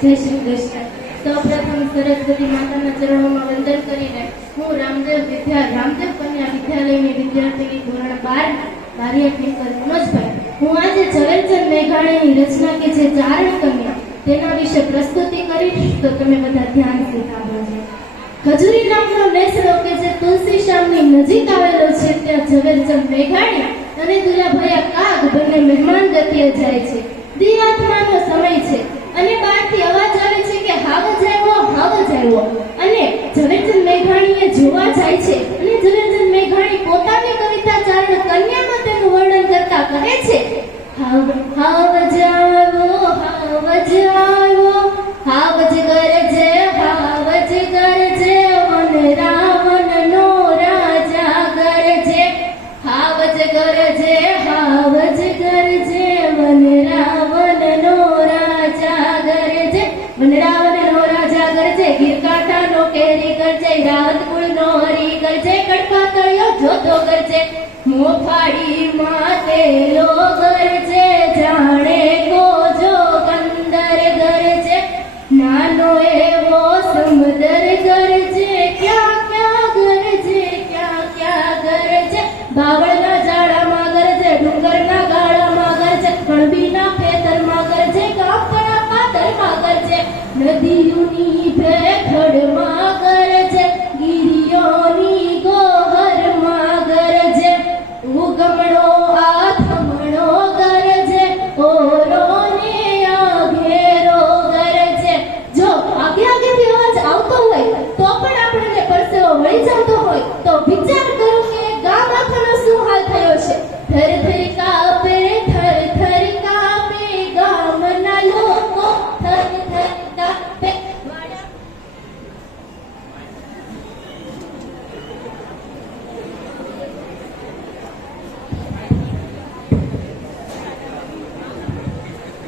જય શ્રી કૃષ્ણ. સૌપ્રથમ સરસ્વતી માતાના ચરણોમાં વંદન કરીને હું રામદેવ કન્યા વિદ્યાલયની વિદ્યાર્થીની ધોરણ 12 બારિયા પિંપર મનોજભાઈ. હું આજે ઝવેરચંદ મેઘાણીની રચના કે જે ચારણ કન્યા તેના વિશે પ્રસ્તુતિ કરીશ, તો તમે બધા ધ્યાનથી સાંભળજો. ખજૂરી નામનો નેસડો કે જે તુલસી શ્યામની નજીક આવેલો છે, ત્યાં ઝવેરચંદ મેઘાણી અને દુલાભાઈ કાગ બંને મહેમાન ગતિએ જાય છે. દિવાતમાનો સમય છે અને બહારથી અવાજ આવે છે કે હાવજ આવ્યો અને ઝવેરચંદ મેઘાણીએ જોવા જાય છે. અને ઝવેરચંદ મેઘાણી પોતાની કવિતા ચારણ કન્યામાં તેનું વર્ણન કરતા કહે છે, હાવજ આવ્યો હાવજ ગરજે વન રાવણ નો રાજા ગરજે. હાવજ ગરજે વન રાવણ નો રાજા ગરજે. વન રાવણ નો રાજા ગરજે, ગીરકાંઠા નો કેરી ગરજે, રાવત કુળ નો હરી ગરજે, કડકા તળિયો જોતો ગરજે, મોફાડી માતેલો ગરજે, જાણે કોજો કંદર ગરજે, નાનો એવો સમદર ગરજે, ક્યાં ગરજે. બાવળના ઝાડામાં ગરજે, ડુંગરના ગાળામાં ગરજે, કણબીના ખેતરમાં ગરજે, કાપકણા પાતળમાં ગરજે, નદીઓની ભેખડમાં ગરજે, ગીરીઓની ગોહરમાં ગરજે, ઉગમણો આથમણો ગરજે, ઓરો ને આઘેરો ગરજે. જો આગેથી અવાજ આવતો હોય તો પણ આપણને પરસેવો વળી જતો હોય તો વિચાર કરો કે ગામ આખાનો શું હાલ થયો છે. થર કાપે ગામના લોકો, થર કાપે.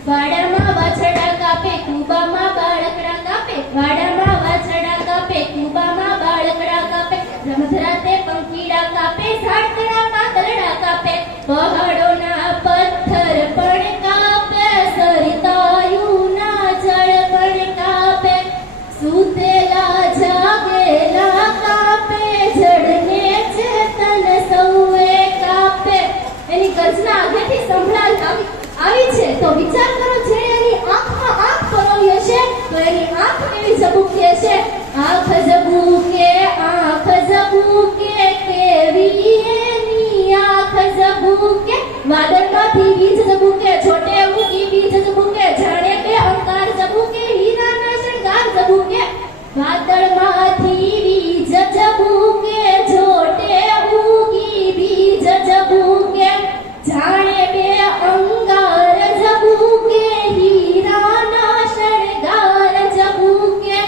વાડામાં વાછડા કાપે, કુબામાં બાળકડા કાપે, વાડામાં વાછડા કાપે, કુબામાં બાળકડા કાપે, રમધરાતે પંખીડા કાપે, ઝાડકડા પાતળડા કાપે, પહાડોના પથ્થર પણ કાપે, સરિતાયુના જળ પણ કાપે, સૂતેલા જાગેલા કાપે, જળને ચેતન સૌએ કાપે. એની ગર્જના આગેથી સંભળાવી છે તો વિચાર કરો, જે એની આંખમાં આંખ પરોવી હશે તો એની આંખ કેવી ઝબૂકી હશે. આંખ ઝબૂકે કેવી એની આંખ ઝબૂકે, વાદળમાંથી વીજ ઝબૂકે, છોટે ઉગી બીજ ઝબૂકે, જાણે કે અંકાર ઝબૂકે, હીરાના શણગાર ઝબૂકે, વાદળમાંથી વીજ ઝબૂકે, છોટે ઉગી બીજ ઝબૂકે, જાણે કે અંગાર ઝબૂકે, હીરાના શણગાર ઝબૂકે,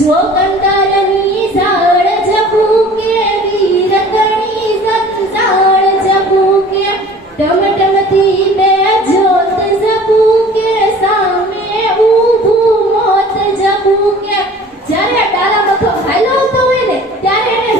જો કંદરની ઝાડ ઝબૂકે, વીરતણી સંસાળ ઝબૂકે, ટમટમથી બે જ્યોત ઝબૂકે, સામે ઊભું મોત ઝબૂકે. જ્યારે ડાલા મથો હાલ્યો આવતો હોય ને ત્યારે એને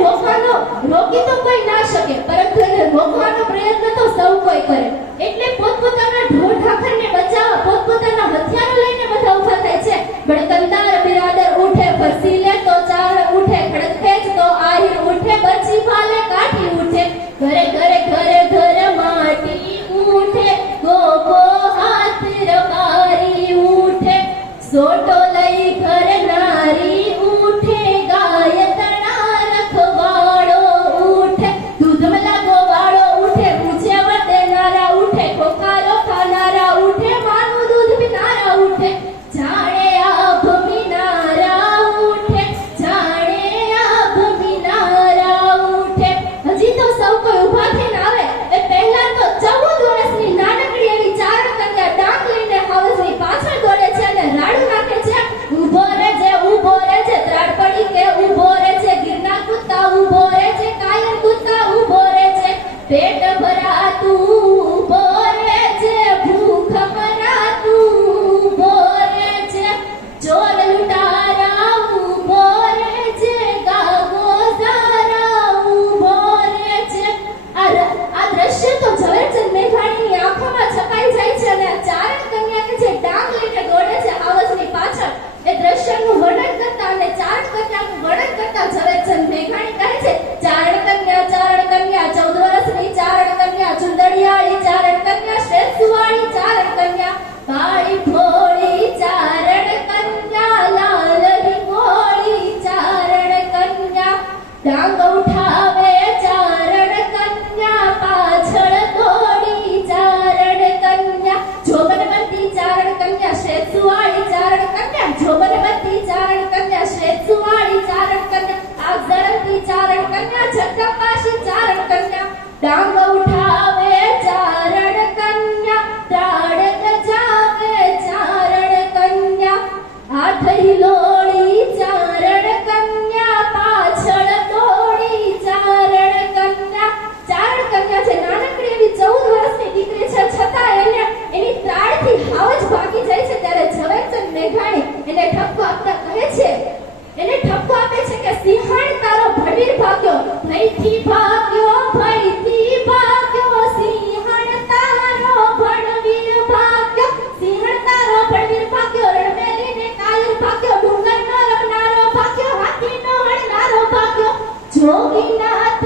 રોકી તો કોઈ ના શકે, પરંતુ એને રોકવાનો પ્રયત્ન તો સૌ કોઈ કરે. એટલે પોતપોતાના ઢોર ઢાખરને બચાવવા પોતપોતાના હથિયારો લઈને બધા ઊભા થાય છે. બળકંદાર બિરાદર ઉઠે, ફરસી લે તો ચાળ ઉઠે, ખડખેજ તો આહીર ઉઠે, બચી ભાલે કાઠી ઉઠે, ઘરે માટી ઉઠે, ગોગો હાથ રબારી ઉઠે, સોટો લઈ ઘર નારી ઉઠે, ગાય તણા રખવાડો ઉઠે, દૂધમલા ગોવાળો ઉઠે, પૂછે વર્તે નારા કાળી ભોળી ચારણ કન્યા લાલની ગોળી ચારણ કન્યા ડાંગ ઉઠાવે ચારણ કન્યા પાછળ દોડી ચારણ કન્યા જોબનવતી ચારણ કન્યા શેતુવાળી ચારણ કન્યા જોબનવતી ચારણ કન્યા શેતુવાળી ચારણ કન્યા આગઝળતી ચારણ કન્યા છત્રપાશી ચારણ કન્યા ડાંગ ઉઠાવે ચારણ કન્યા ત્રાડક જાવે ચારણ કન્યા આઠઈ લોળી ચારણ કન્યા પાછળ દોડી ચારણ કન્યા ચારણ કન્યા છે નાનકડી એવી 14 વર્ષની દીકરી છે છતાં એની ત્રાડથી હાવ જ ભાગી જાય છે ત્યારે ઝવેરચંદ મેઘાણી એને ઠપકો આપતા કહે છે એને ઠપકો આપે છે કે સિંહણ તારો ભડીર ભાગ્યો ભઈથી ભાગ્યો ભઈથી ભાગ્યો સિંહણ તારો ભડવીર ભાગ્યો સિંહણ તારો ભડવીર ભાગ્યો રણમેલીને કાયર ભાગ્યો ડુંગરનો રમનારો ભાગ્યો હાથીનો હણનારો ભાગ્યો જોગીનાથ